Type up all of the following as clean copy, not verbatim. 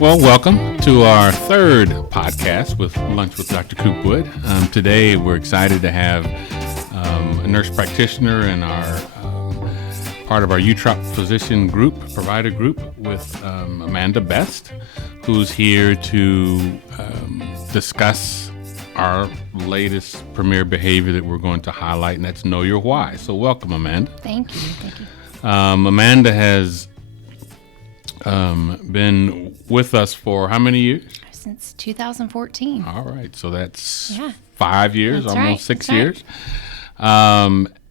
Well, welcome to our third podcast with Lunch with Dr. Coopwood. Today, we're excited to have a nurse practitioner in our part of our UTROP physician group, provider group, with Amanda Best, who's here to discuss our latest premier behavior that we're going to highlight, and that's Know Your Why. So welcome, Amanda. Thank you. Amanda has been with us for how many years? Since 2014. All right, so that's 5 years, That's almost right. 6 That's years.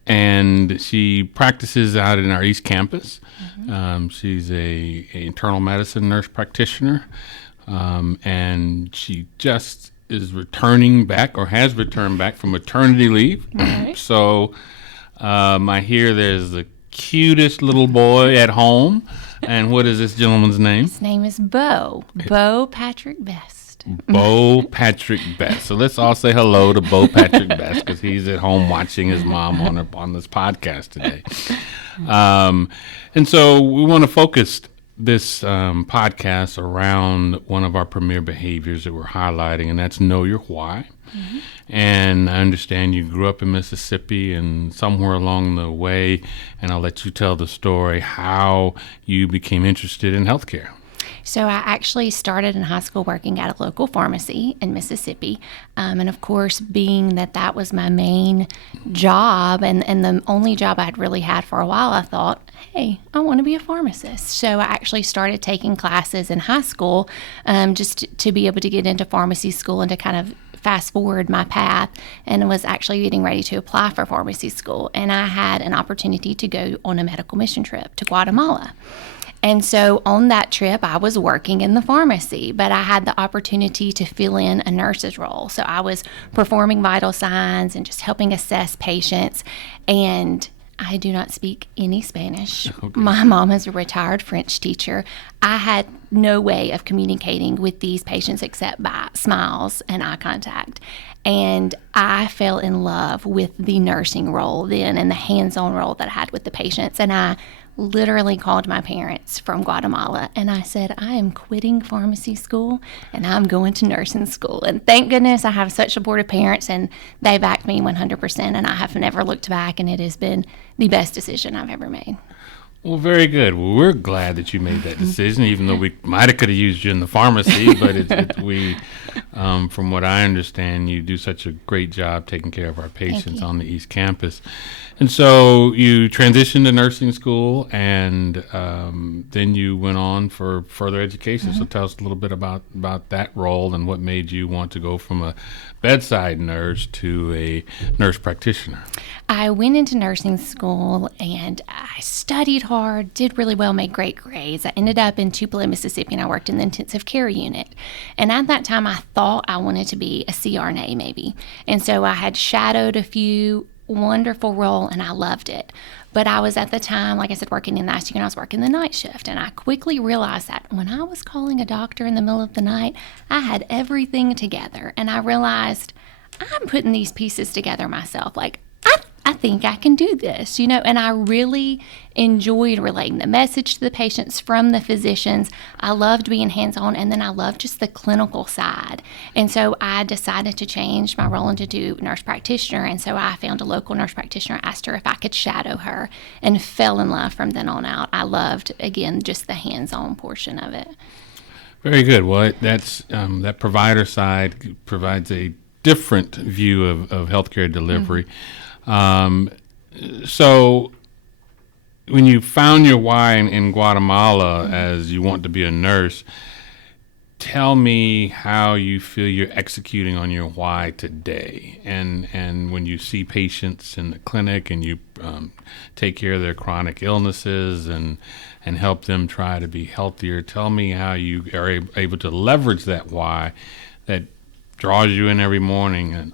And she practices out in our East Campus. She's a internal medicine nurse practitioner, and she just is returning back, or has returned back from maternity leave. Right. So I hear there's the cutest little boy at home. And what is this gentleman's name? His name is Bo Patrick Best. Bo Patrick Best. So let's all say hello to Bo Patrick Best, because he's at home watching his mom on this podcast today. And so we want to focus this podcast around one of our premier behaviors that we're highlighting, and that's Know Your Why. Mm-hmm. And I understand you grew up in Mississippi, and somewhere along the way, and I'll let you tell the story, how you became interested in healthcare. So I actually started in high school working at a local pharmacy in Mississippi. And of course, being that was my main job and the only job I'd really had for a while, I thought, hey, I want to be a pharmacist. So I actually started taking classes in high school just to be able to get into pharmacy school and to kind of fast forward my path, and was actually getting ready to apply for pharmacy school. And I had an opportunity to go on a medical mission trip to Guatemala. And so on that trip, I was working in the pharmacy, but I had the opportunity to fill in a nurse's role. So I was performing vital signs and just helping assess patients. And I do not speak any Spanish. Okay. My mom is a retired French teacher. I had no way of communicating with these patients except by smiles and eye contact. And I fell in love with the nursing role then and the hands-on role that I had with the patients. And I literally called my parents from Guatemala and I said, I am quitting pharmacy school and I'm going to nursing school. And thank goodness I have such supportive parents, and they backed me 100%, and I have never looked back, and it has been the best decision I've ever made. Well, very good. Well, we're glad that you made that decision, even though we might have could have used you in the pharmacy. But from what I understand, you do such a great job taking care of our patients on the East Campus. And so you transitioned to nursing school, and then you went on for further education. So tell us a little bit about that role and what made you want to go from a bedside nurse to a nurse practitioner. I went into nursing school and I studied hard, did really well, made great grades. I ended up in Tupelo, Mississippi, and I worked in the intensive care unit. And at that time, I thought I wanted to be a CRNA maybe. And so I had shadowed a few, wonderful role, and I loved it. But I was at the time, like I said, working in the ICU, and I was working the night shift. And I quickly realized that when I was calling a doctor in the middle of the night, I had everything together. And I realized I'm putting these pieces together myself. Like, I think I can do this, and I really enjoyed relating the message to the patients from the physicians. I loved being hands-on, and then I loved just the clinical side. And so I decided to change my role into do nurse practitioner, and so I found a local nurse practitioner, asked her if I could shadow her, and fell in love from then on out. I loved, again, just the hands-on portion of it. Very good. Well, that's that provider side provides a different view of healthcare delivery. So when you found your why in Guatemala as you want to be a nurse, tell me how you feel you're executing on your why today. And when you see patients in the clinic and you take care of their chronic illnesses and help them try to be healthier, tell me how you are able to leverage that why that draws you in every morning and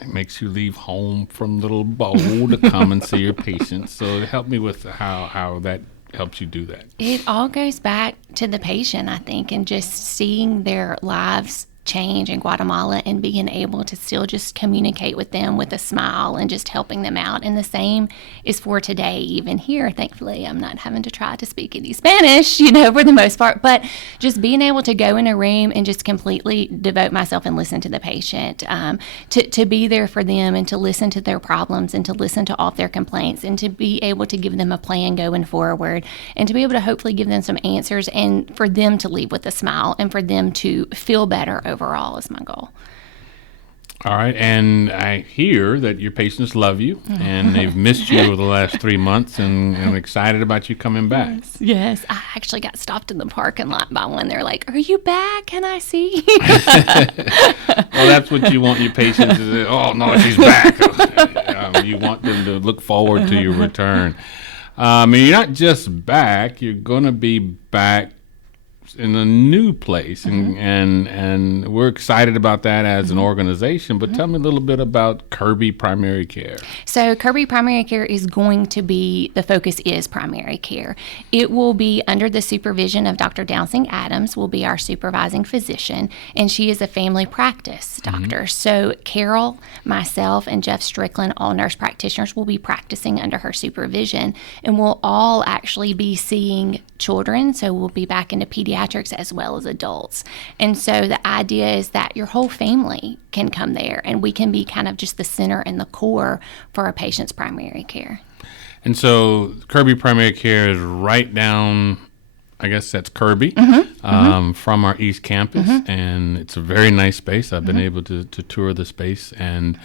it makes you leave home from little Bo to come and see your patients. So help me with how that helps you do that. It all goes back to the patient, I think, and just seeing their lives change in Guatemala, and being able to still just communicate with them with a smile and just helping them out. And the same is for today, even here. Thankfully, I'm not having to try to speak any Spanish, for the most part, but just being able to go in a room and just completely devote myself and listen to the patient, to be there for them and to listen to their problems and to listen to all of their complaints and to be able to give them a plan going forward and to be able to hopefully give them some answers and for them to leave with a smile and for them to feel better overall is my goal. All right, and I hear that your patients love you, and they've missed you over the last 3 months, and I'm excited about you coming back. Yes. I actually got stopped in the parking lot by one. They're like, "Are you back? Can I see?" Well, that's what you want your patients to say. Oh, no, she's back. You want them to look forward to your return. And you're not just back, you're going to be back in a new place, and we're excited about that as an organization. But tell me a little bit about Kirby Primary Care. So Kirby Primary Care is going to be, the focus is primary care. It will be under the supervision of Dr. Downsing Adams, will be our supervising physician, and she is a family practice doctor. So Carol, myself, and Jeff Strickland, all nurse practitioners, will be practicing under her supervision, and we'll all actually be seeing children. So we'll be back into pediatrics as well as adults. And so the idea is that your whole family can come there and we can be kind of just the center and the core for a patient's primary care. And so Kirby Primary Care is right down, I guess that's Kirby, from our East Campus. And it's a very nice space. I've been able to tour the space, and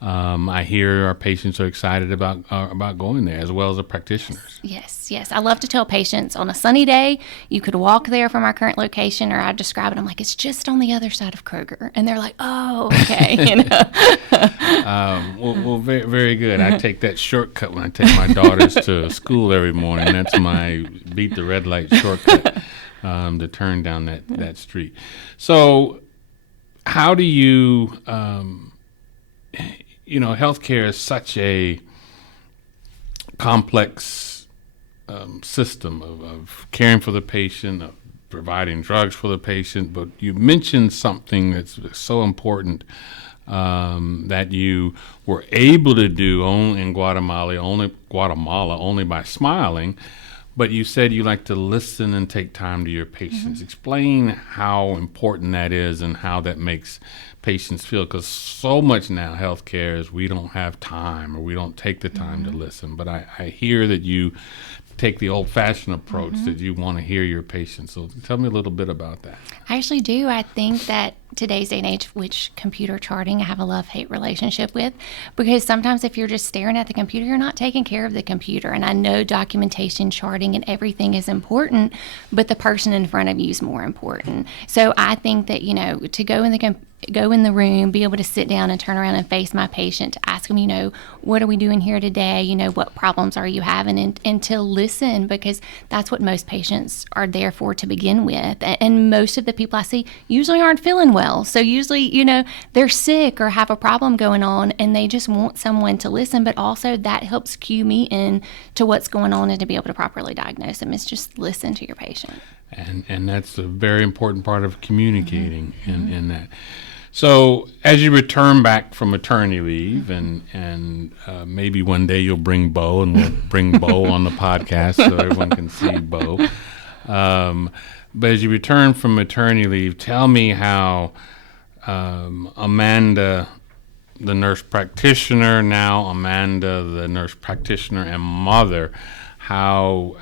I hear our patients are excited about going there, as well as the practitioners. Yes. I love to tell patients on a sunny day, you could walk there from our current location, or I describe it, I'm like, it's just on the other side of Kroger. And they're like, oh, okay. Well, very, very good. I take that shortcut when I take my daughters to school every morning. That's my beat the red light shortcut to turn down that street. So how do you... healthcare is such a complex system of caring for the patient, of providing drugs for the patient. But you mentioned something that's so important that you were able to do only in Guatemala, only by smiling. But you said you like to listen and take time to your patients. Explain how important that is and how that makes patients feel, because so much now healthcare is we don't have time or we don't take the time to listen. But I hear that you take the old-fashioned approach that you want to hear your patients. So tell me a little bit about that. I actually do. I think that today's day and age, which computer charting I have a love-hate relationship with, because sometimes if you're just staring at the computer, you're not taking care of the computer. And I know documentation, charting, and everything is important, but the person in front of you is more important. So I think that, to go in the room, be able to sit down and turn around and face my patient, to ask them, what are we doing here today? What problems are you having? And to listen, because that's what most patients are there for to begin with. And most of the people I see usually aren't feeling well. So usually, they're sick or have a problem going on and they just want someone to listen, but also that helps cue me in to what's going on and to be able to properly diagnose them. Is just listen to your patient. And that's a very important part of communicating in that. So as you return back from maternity leave, and maybe one day you'll bring Bo, and we'll bring Bo on the podcast so everyone can see Bo. But as you return from maternity leave, tell me how Amanda, the nurse practitioner, now Amanda, the nurse practitioner and mother, how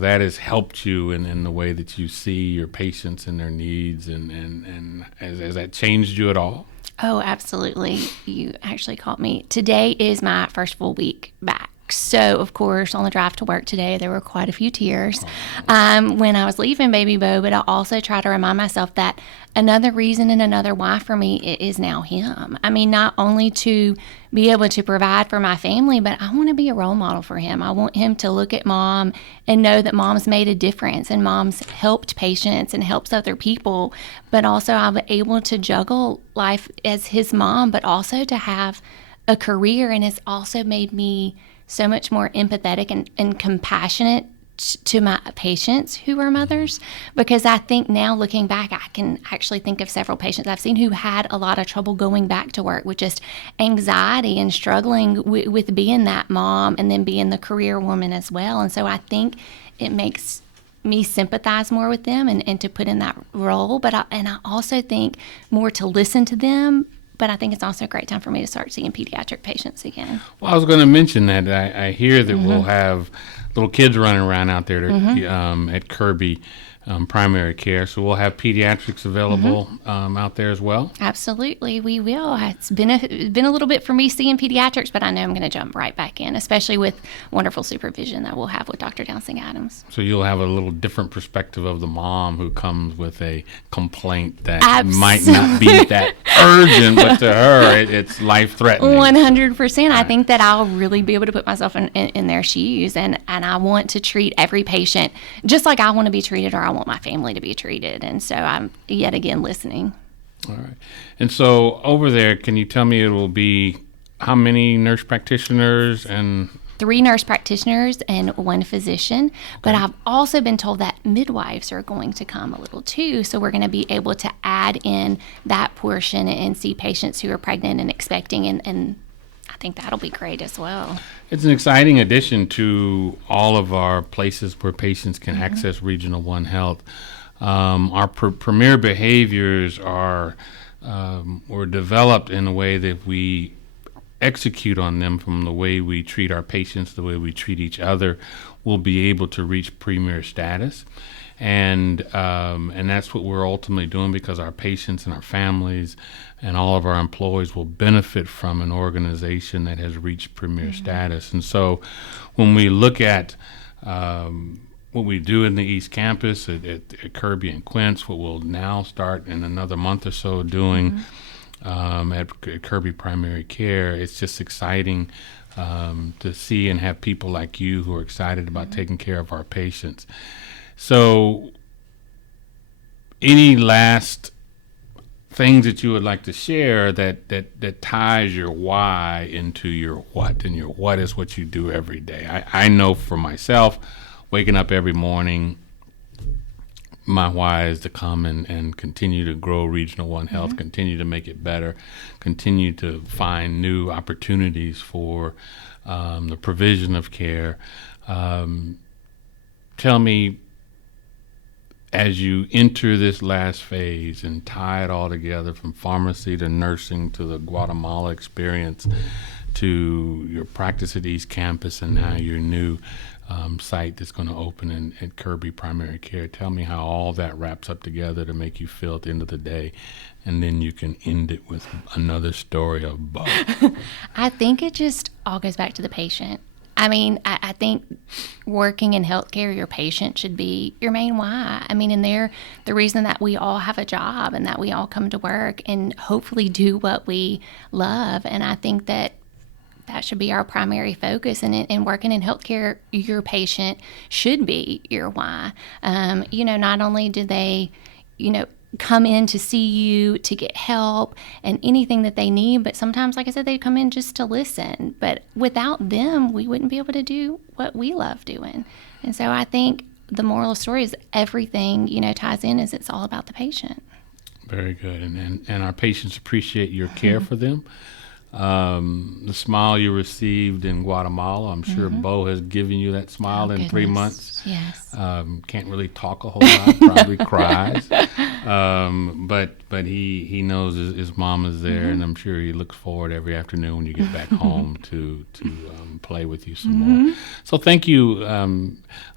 that has helped you in the way that you see your patients and their needs, and has that changed you at all? Oh, absolutely. You actually caught me. Today is my first full week back. So, of course, on the drive to work today, there were quite a few tears when I was leaving baby Bo, but I also try to remind myself that another reason and another why for me is now him. I mean, not only to be able to provide for my family, but I want to be a role model for him. I want him to look at mom and know that mom's made a difference and mom's helped patients and helps other people, but also I'm able to juggle life as his mom, but also to have a career, and it's also made me so much more empathetic and compassionate to my patients who are mothers, because I think now looking back, I can actually think of several patients I've seen who had a lot of trouble going back to work with just anxiety and struggling with being that mom and then being the career woman as well. And so I think it makes me sympathize more with them and to put in that role. But I also think more to listen to them. But I think it's also a great time for me to start seeing pediatric patients again. Well, I was going to mention that. I hear that we'll have little kids running around out there at Kirby Primary Care. So we'll have pediatrics available out there as well. Absolutely, we will. It's been a little bit for me seeing pediatrics, but I know I'm going to jump right back in, especially with wonderful supervision that we'll have with Dr. Downsing Adams. So you'll have a little different perspective of the mom who comes with a complaint that might not be that urgent, but to her it's life-threatening. 100%. Right. I think that I'll really be able to put myself in their shoes, and I want to treat every patient just like I want to be treated, or I want my family to be treated. And so I'm yet again listening. All right. And so over there, can you tell me it will be how many nurse practitioners? And 3 nurse practitioners and 1 physician. Okay. But I've also been told that midwives are going to come a little too. So we're going to be able to add in that portion and see patients who are pregnant and expecting. And I think that'll be great as well. It's an exciting addition to all of our places where patients can access Regional One Health. Our premier behaviors were developed in a way that we execute on them, from the way we treat our patients, the way we treat each other. We'll be able to reach premier status. And that's what we're ultimately doing, because our patients and our families and all of our employees will benefit from an organization that has reached premier status. And so when we look at what we do in the East Campus at Kirby and Quince, what we'll now start in another month or so doing at Kirby Primary Care, it's just exciting to see and have people like you who are excited about taking care of our patients. So any last things that you would like to share that ties your why into your what, and your what is what you do every day? I know for myself, waking up every morning, my why is to come and continue to grow Regional One Health, continue to make it better, continue to find new opportunities for the provision of care. Tell me, as you enter this last phase and tie it all together, from pharmacy to nursing to the Guatemala experience to your practice at East Campus and now your new site that's going to open at Kirby Primary Care, tell me how all that wraps up together to make you feel at the end of the day, and then you can end it with another story of both. I think it just all goes back to the patient. I mean, I think working in healthcare, your patient should be your main why. I mean, and they're the reason that we all have a job and that we all come to work and hopefully do what we love. And I think that should be our primary focus. And in working in healthcare, your patient should be your why. Not only do they, come in to see you to get help and anything that they need, but sometimes, like I said, they come in just to listen. But without them, we wouldn't be able to do what we love doing. And so I think the moral of the story is everything, ties in, is it's all about the patient. Very good. And our patients appreciate your care for them. The smile you received in Guatemala, I'm sure Bo has given you that smile in 3 months. Yes. Can't really talk a whole lot, probably cries. But he knows his mom is there, and I'm sure he looks forward every afternoon when you get back home to play with you some more. So thank you,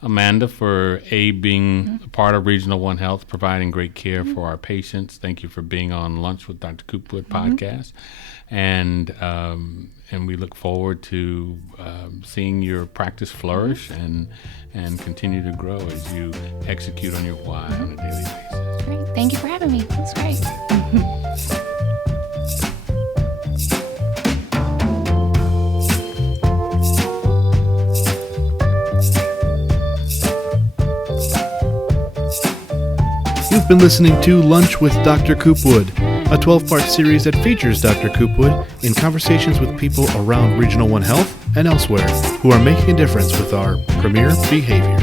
Amanda, for being a part of Regional One Health, providing great care for our patients. Thank you for being on Lunch with Dr. Coopwood podcast. And we look forward to seeing your practice flourish and continue to grow as you execute on your why on a daily basis. Great. Thank you for having me. That's great. You've been listening to Lunch with Dr. Coopwood, a 12-part series that features Dr. Coopwood in conversations with people around Regional One Health and elsewhere who are making a difference with our premier behaviors.